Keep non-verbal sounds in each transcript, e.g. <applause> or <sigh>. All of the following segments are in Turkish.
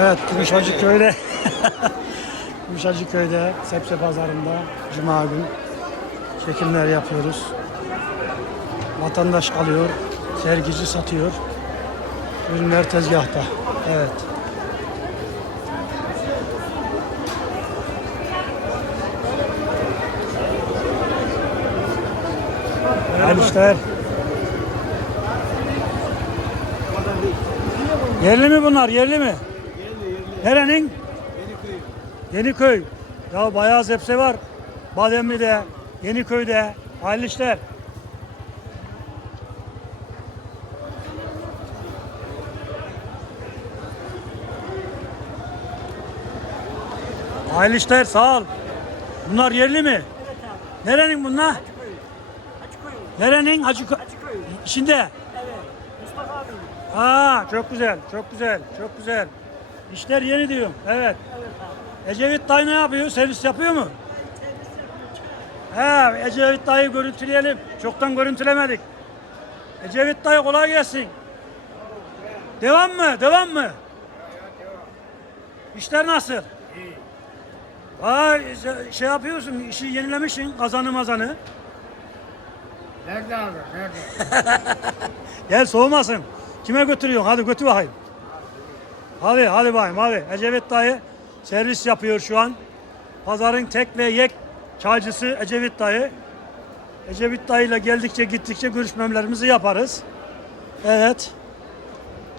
Evet, Gümüşhacı köyde. Gümüşhacı <laughs> köyde, Sepse pazarında Cuma gün çekimler yapıyoruz. Vatandaş alıyor, sergici satıyor. Ürünler tezgahta. Evet. Hayırlı işler. Yerli mi bunlar? Yerli mi? Nerenin? Yeniköy. Ya bayağı zepse var. Bademli'de, Yeniköy'de. Hayırlı işler. Hayırlı işler sağ ol. Bunlar yerli mi? Nerenin bunlar? Nerenin? Hacıköy. İçinde. Mustafa abi. Ha çok güzel, çok güzel, çok güzel. İşler yeni diyorum. Evet. Ecevit dayı ne yapıyor? Servis yapıyor mu? He, Ecevit dayı görüntüleyelim. Çoktan görüntülemedik. Ecevit dayı kolay gelsin. Devam mı? Devam mı? İşler nasıl? Vay şey- şey yapıyorsun, işi yenilemişsin, kazanı mazanı. Nerede abi? Nerede? <laughs> Gel soğumasın. Kime götürüyorsun? Hadi götür bakayım. Hadi hadi bakayım hadi. Ecevit dayı servis yapıyor şu an. Pazarın tek ve yek çaycısı Ecevit dayı. Ecevit dayıyla geldikçe gittikçe görüşmelerimizi yaparız. Evet.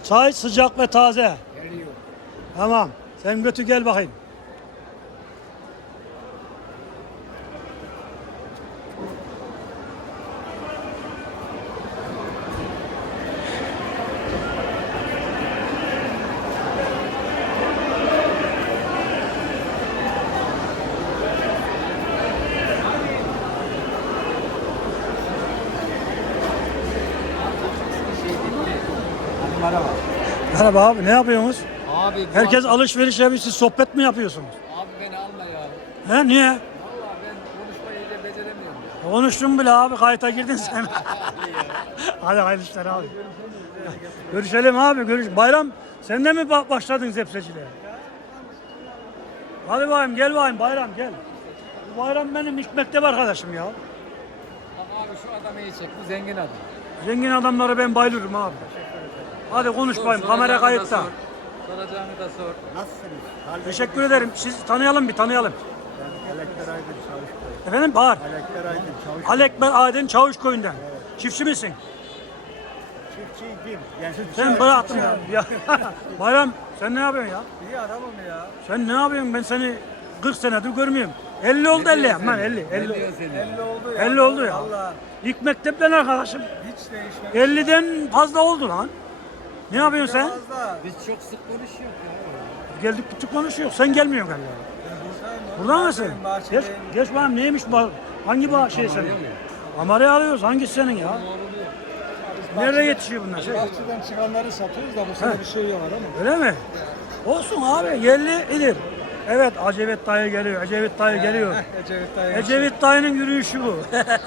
Çay sıcak ve taze. Geliyor. Tamam. Sen götür gel bakayım. Merhaba. Merhaba abi ne yapıyorsunuz? Abi bu Herkes alışveriş yapıyor. Siz sohbet mi yapıyorsunuz? Abi beni alma ya. He niye? Vallahi ben konuşmayı iyice beceremiyorum. ya. Konuştun bile abi kayıta girdin sen. <laughs> Hadi hayırlı işler abi. Görüşelim abi. Görüş. Bayram sen de mi ba- başladın zepseciliğe? Hadi bakayım gel bakayım Bayram gel. Bu Bayram benim ilk mektep arkadaşım ya. Bak abi şu adamı iyi çek. Bu zengin adam. Zengin adamlara ben bayılırım abi. Hadi konuş bakayım kamera kayıtta. sor. Soracağını da sor. Nasılsınız? Teşekkür ederim. Siz tanıyalım bir tanıyalım. Ben Elekter Aydın Çavuşkoy. Efendim Bahar. Elekter Aydın Çavuşkoy. Alekber Aydın Çavuşkoyun'dan. Çiftçi misin? Çiftçiydim. Yani Sen bıraktın ya. ya. <laughs> Bayram sen ne yapıyorsun ya? İyi adamım ya. Sen ne yapıyorsun? Ben seni 40 senedir görmüyorum. 50 oldu 50 ya. Ben 50. 50. Geliyor seni. 50 oldu ya. 50 oldu ya. Valla İlk mektepten arkadaşım. hiç değişmedi. 50'den fazla oldu lan. Ne yapıyorsun sen? Biz çok sık konuşuyoruz ya. Geldik küçük konuşuyor. Sen gelmiyorsun galiba. Burada mısın? Geç, geç bana neymiş bu? Hangi bu şey senin? Amarya alıyoruz. Hangisi senin ya? Nerede yetişiyor bunlar? Şey? Bahçeden çıkanları satıyoruz da bu sene bir şey yok ama. Öyle mi? Olsun abi. Yerli ilir. Evet Ecevit dayı geliyor. Ecevit dayı geliyor. Ecevit dayı. Ecevit dayının yürüyüşü bu. <laughs> ne yap-